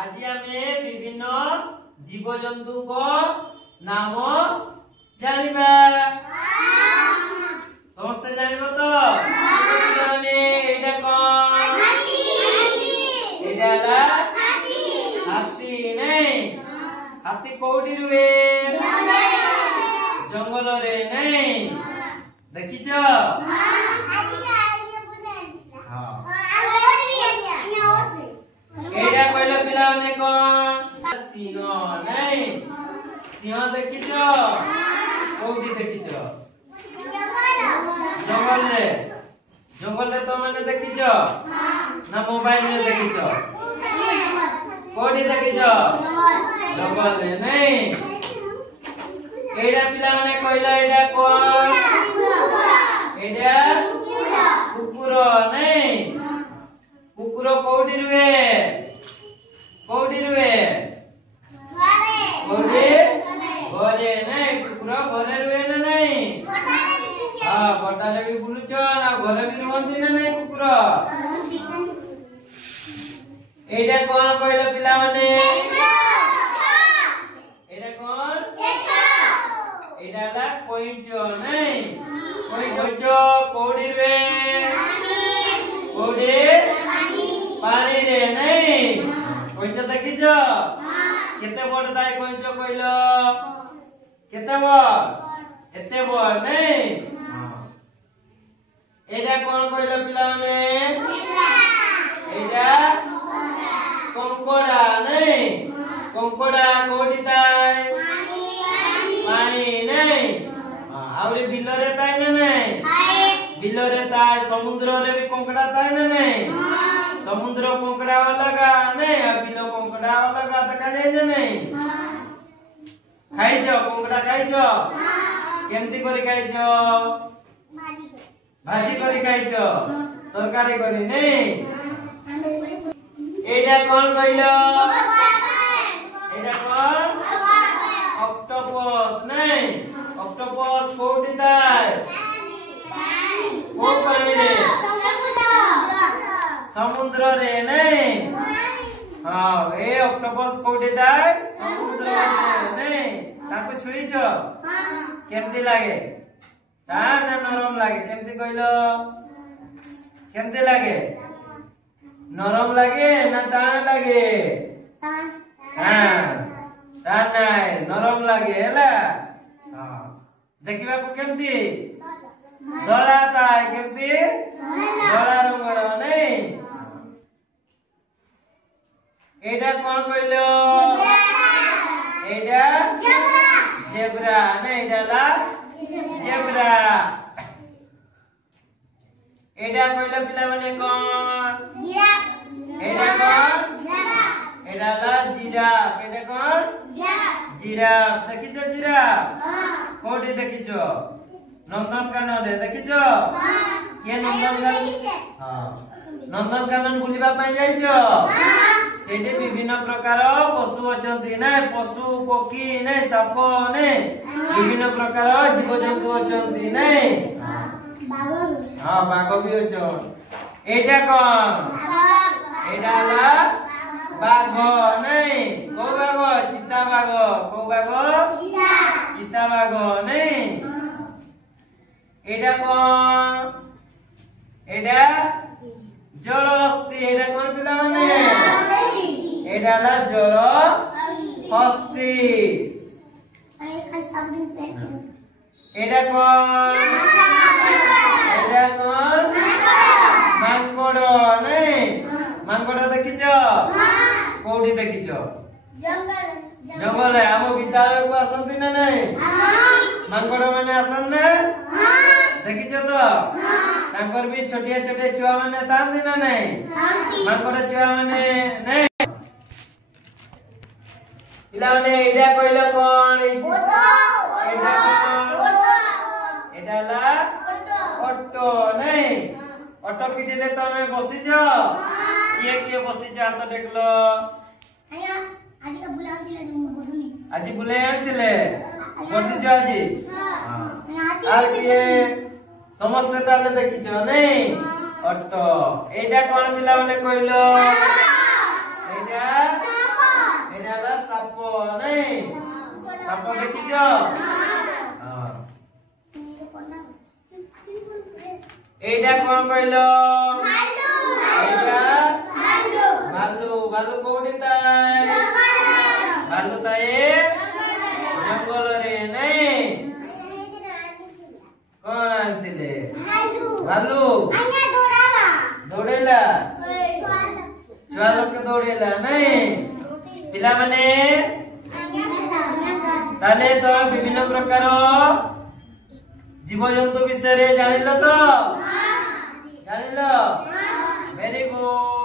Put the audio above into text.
आज आमे विभिन्न जीवजंतु को नाम जानिबा। समस्त जानिबो तो माने एटा कोन एटा हाथी नहीं हाथी कोठी रुए जंगल रे नहीं देखिछ एटा कहलो पिला ने कोन सिंह नहीं सिंह देखिछ कोठी देखिछ जंगल रे तो मैंने देखिछ ना मोबाइल में देखिछ कोठी देखिछ जंगल रे नहीं एटा पिला ने कहला एटा कोन एटा कुकुर नहीं कुकुर कोठी रुए घरे नहीं कुकुर घरे रुए ना नहीं हां बटारे भी बुलुछ ना घरे भी रुहंती ना नहीं कुकुर एटा कोन कहलो पिला माने एटा कोन एटा ला कोइछ नहीं कोइछ कोठी रुए कोठी पानी रे नहीं कोइछ देखिछ केते बड़ ताई कोइछ कहलो केते बड़ एते बड़ नहीं एटा कोन कहलो पिला माने एटा कंकोड़ा नहीं कंकोड़ा कोठी ताई पानी नहीं आउरी बिलो रे ताई ना नहीं बिलो रे ताई समुद्र रे भी कंकोड़ा ताई ना नहीं समुद्र कंकड़ा अलगा नहीं बिलो कंकड़ा अलगा देखा जाए ना नहीं खाइछ कंकड़ा खाइछ केमती करी खाइछ भाजी करी खाइछ तरकारी करी नहीं एटा कोन कहलो एटा कोन ऑक्टोपस नहीं ऑक्टोपस कोठी ताई को पानी रे समुद्र रे नहीं हां ए ऑक्टोपस कोठी ताई समुद्र रे नहीं ताको छुईछ केमती लागे टाण ना नरम लागे केमती कहलो केमती लागे नरम लागे ना टाण लागे हां टाण नाही नरम लागे हैला हां देखिबा को केमती धला ताई केमती धला रंगर नहीं एटा कोन कहलो एटा जेब्रा नहीं एटा ला जेब्रा एटा कहलो पिला माने कोन एटा कोन एटा ला जिराफ एटा कोन जिराफ देखिछ जिराफ कोठी देखिछ नंदनकानन रे देखिछ के नंदनकानन हां नंदनकानन बुलिबा पई जाइछ सेठी विभिन्न प्रकार पशु अछंती नै पशु पक्षी नै साप नै विभिन्न प्रकार जीवजंतु अछंती नै हां बाघ भी अछन एटा कोन एटा ला बाघ नै को बाघ चिता बाघ को बाघ चिता बाघ नै एटा कोन एटा जल हस्ती एटा कोन पिला माने एटा ला जल हस्ती एटा कोन मांकड़ नै मांकड़ देखिछ कोठी देखिछ जंगल है हम विद्यालय को आसंती ना नहीं मांकड़ माने आसन ना देखिछ तो तांकर भी छोटिया छोटे छुआ माने तांदी ना नहीं मांकड़ छुआ माने नहीं पिला माने एटा कहलो कोन एटा एटा ला ऑटो नहीं ऑटो पिटिले तमे बसिछ किए बसिछ हाथ देखलो आज का बुलावतिले बसुनी आज बुले आनतिले बसिछ आज आर किए समस्त ताले देखिछ नहीं ऑटो एटा कोन पिला माने कहलो एटा नहीं साप देखिछ एटा कौन कहलो एटा भालू भालू कोठी ताय भालू ताय जंगल रे नहीं कौन आनतिले भालू दौड़ेला छुआ लोग के दौड़ेला नहीं पिला माने ताले तो विभिन्न प्रकार जीव जंतु विषय रे जानिलो तो जानिलो वेरी गुड।